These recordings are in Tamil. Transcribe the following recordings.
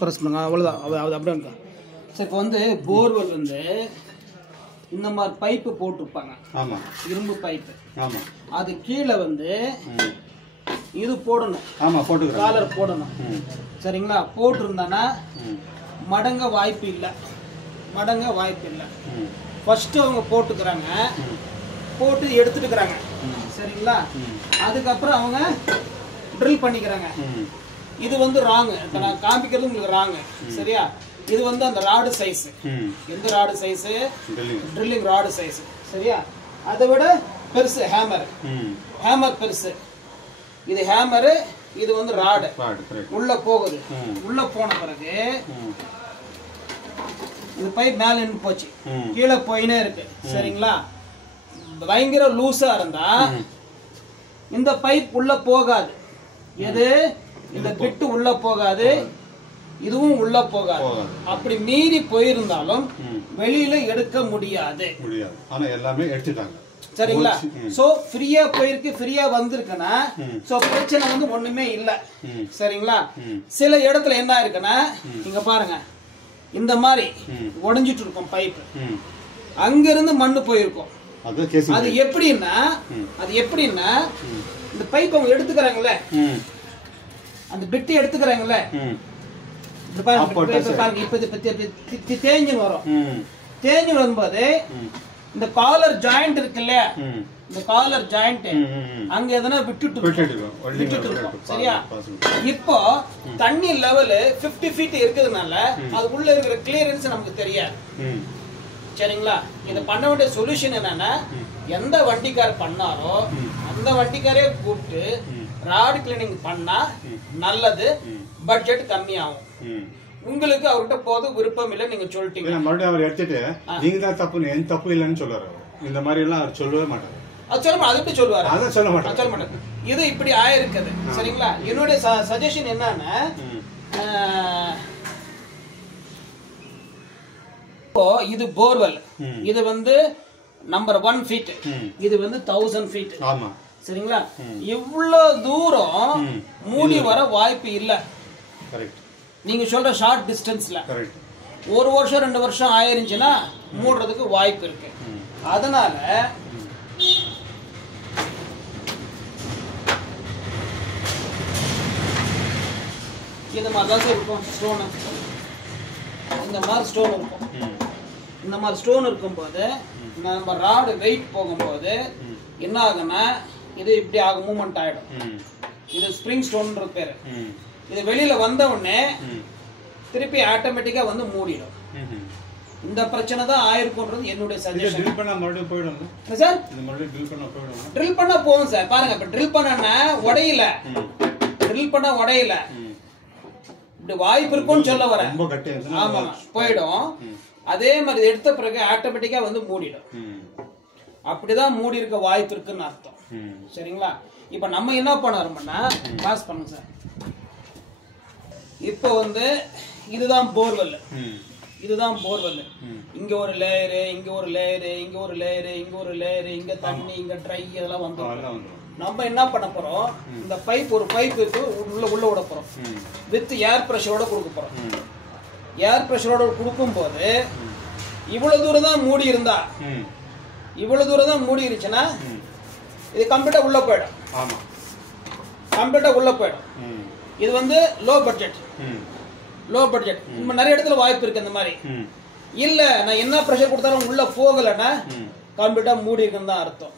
ப்ரெஸ் பண்ணுங்க, அவ்வளோதான். அது அப்படியே இருக்கா சார். இப்போ வந்து போர்வெல் வந்து இந்த மாதிரி பைப்பு போட்டிருப்பாங்க. ஆமாம், இரும்பு பைப்பு. ஆமாம், அது கீழே வந்து இது போடணும். ஆமாம், போட்டு காலர் போடணும். சரிங்களா? போட்டிருந்தானா மடங்க வாய்ப்பு இல்லை, மடங்க வாய்ப்பு இல்லை. ஃபர்ஸ்ட் அவங்க போட்டுக்கிறாங்க, போட்டு எடுத்துட்டுக்கிறாங்க. சரிங்களா? அதுக்கப்புறம் அவங்க ட்ரில் பண்ணிக்கிறாங்க. இது வந்து ராங்கு. இப்போ நான் காமிக்கிறது உங்களுக்கு ராங்கு. சரியா? இது வந்து அந்த ராடு சைஸ். எந்த rod size? Drilling rod size. சரியா? அதை விட பெருசு ஹேமர். ஹேமர் பெருசு. இது ஹேமரு, இது வந்து ராடு. உள்ள போகுது. உள்ள போன பிறகு இது பைப் மேல நின்று போச்சு, கீழே போயினே இருக்கு. சரிங்களா? பயங்கர லூஸா இருந்தா இந்த பைப் உள்ள போகாது. எது? இந்த பிட்டு உள்ள போகாது, இதுவும் உள்ள போகாது. அப்படி மீறி போயிருந்தாலும் வெளியில எடுக்க முடியாது. ஆனா எல்லாமே எடுத்துட்டாங்க. சரிங்களா? சோ ஃப்ரீயா போயிருக்கு, ஃப்ரீயா வந்திருக்குன்னா சோ பிரச்சனை வந்து ஒண்ணுமே இல்ல. சரிங்களா? சில இடத்துல என்ன இருக்குன்னா இங்க பாருங்க, இந்த மாதிரி உடைஞ்சிட்டு இருக்கும் பைப். அங்க இருந்து மண்ணு போயிருக்கும். அது எப்படின்னா இந்த பைப் அவங்க எடுத்துக்கிறாங்கல்ல, அந்த பிட்டு எடுத்துக்கிறாங்கல்ல, தேஞ்சு வரும். தேஞ்சு வரும்போது இந்த காலர் ஜாயிண்ட் இருக்கு இல்லையா, இந்த காலர் ஜாயிண்ட் அங்க எதனா விட்டுட்டு இருக்கும். சரியா? இப்போ தண்ணி லெவல் 50 feet இருக்கிறதுனால அது உள்ள இருக்கிற கிளியரன்ஸ் நமக்கு தெரியாது. சரிங்களா? இதை பண்ண வேண்டிய சொல்யூஷன் என்னன்னா, எந்த வண்டிக்கார் பண்ணாரோ அந்த வண்டிக்காரே கூப்பிட்டு ராட் கிளீனிங் பண்ணா நல்லது, பட்ஜெட் கம்மியாகும். உங்களுக்கு அவர்கிட்ட போது விருப்பம் இல்லை, நீங்க சொல்லிட்டீங்க. மறுபடியும் அவர் எடுத்துட்டு நீங்க தான் தப்பு, என் தப்பு இல்லைன்னு சொல்றாரு. இந்த மாதிரி எல்லாம் அவர் சொல்லவே மாட்டாரு. அது சொல்ல மாட்டாரு. அது எப்படி சொல்லுவாரு? அதான் சொல்ல மாட்டாரு. இது இப்படி ஆயிருக்குது. சரிங்களா? என்னுடைய சஜஷன் என்னன்னா, இது போர்வெல், இது வந்து நம்பர் 1 feet, இது வந்து 1000 feet. ஆமா. சரிங்களா? இவ்வளவு தூரம் மூடி வர வாய்ப்பு இல்ல. நீங்க சொல்ற ஷார்ட் டிஸ்டன்ஸ்ல 1 வருஷம் 2 வருஷம் ஆயிருந்துச்சுன்னா மூடுறதுக்கு வாய்ப்பு இருக்கு. அதனால இந்த மாதிரி இருக்கும் ஸ்டோன். இந்த மாதிரி ஸ்டோன் இருக்கும். இந்த மாதிரி ஸ்டோன் இருக்கும்போது நம்ம ராடு வெயிட் போகும்போது என்ன ஆகுன்னா இது இப்படி ஆகும், மூவ்மெண்ட் ஆயிடும். இது ஸ்ப்ரிங் ஸ்டோன் பேரு. இது வெளியில வந்த உடனே திருப்பி ஆட்டோமேட்டிக்கா வந்து மூடிடும். இந்த பிரச்சனை தான் ஆயிருக்கும்ன்றது என்னுடைய சஜஷன். ட்ரில் பண்ணா மறுபடியும் போய்டும் சார். இந்த மறுபடியும் ட்ரில் பண்ணா போய்டும். ட்ரில் பண்ணா போகும் சார். பாருங்க, இப்ப ட்ரில் பண்ணனா உடையல, ட்ரில் பண்ணா உடையல, இப்படி வாய்ப்பு இருக்கும்னு சொல்ல வரேன். ரொம்ப கட்டியா இருந்தா ஆமா போய்டும். அதே மாதிரி எடுத்த பிறகு ஆட்டோமேட்டிக்கா வந்து மூடிடும். அப்படிதான் மூடி இருக்க வாய்ப்பு இருக்குன்னு அர்த்தம். சரிங்களா? இப்ப நம்ம என்ன பண்ணறோம்னா, பாஸ் பண்ணுங்க சார். இப்போ வந்து இதுதான் போர்வெல். இதுதான் போர்வெல். இங்க ஒரு லேயரு, இங்க ஒரு லேயரு, இங்க ஒரு லேயரு, இங்க ஒரு லேயரு, இங்க தண்ணி, இங்க ட்ரை, இதெல்லாம் வந்துடும். நம்ம என்ன பண்ண போறோம், இந்த பைப் ஒரு பைப் உள்ள விட போறோம். வித் ஏர் பிரஷரோட கொடுக்க போறோம். ஏர் பிரஷரோட கொடுக்கும் போது இவ்வளவு தூரம் தான் மூடி இருந்தா, இவ்வளவு தூரம் தான் மூடி இருந்துச்சுன்னா இது கம்ப்ளீட்டா உள்ள போயிடும். ஆமா, கம்ப்ளீட்டா உள்ள போயிடும். இது வந்து லோ பட்ஜெட். லோ பட்ஜெட் நம்ம நிறைய இடத்துல வாய்ப்பு இருக்கு. இந்த மாதிரி இல்ல, நான் என்ன பிரஷர் கொடுத்தாலும் உள்ள போகலன்னா கம்ப்ளீட்டா மூடி இருக்குன்னு தான் அர்த்தம்,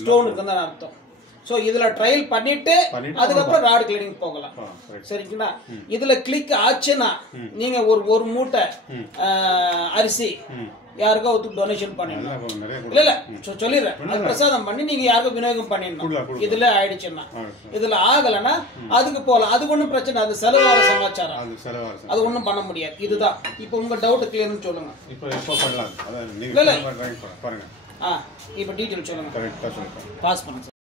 ஸ்டோன் இருக்குன்னு தான் அர்த்தம். சோ இதுல ட்ரையல் பண்ணிட்டு அதுக்கப்புறம் ராட் கிளீனிங் போகலாம். சரிங்களா? இதுல கிளிக் ஆச்சுன்னா நீங்க ஒரு மூட்டை அரிசி யாருக்கோ டொனேஷன் பண்ணிடணும். இல்ல இல்ல சொல்லிடுறேன், பிரசாதம் பண்ணி நீங்க யாருக்கும் விநியோகம் பண்ணிடணும். இதுல ஆயிடுச்சுன்னா, இதுல ஆகலன்னா அதுக்கு போகலாம். அது ஒண்ணும் பிரச்சனை, அது செலவார சமாச்சாரம், அது ஒண்ணும் பண்ண முடியாது. இதுதான். இப்ப உங்க டவுட் கிளியர்னு சொல்லுங்க. இல்ல இல்ல இப்ப டீடைல் சொல்லுங்க. பாஸ் பண்ணுங்க.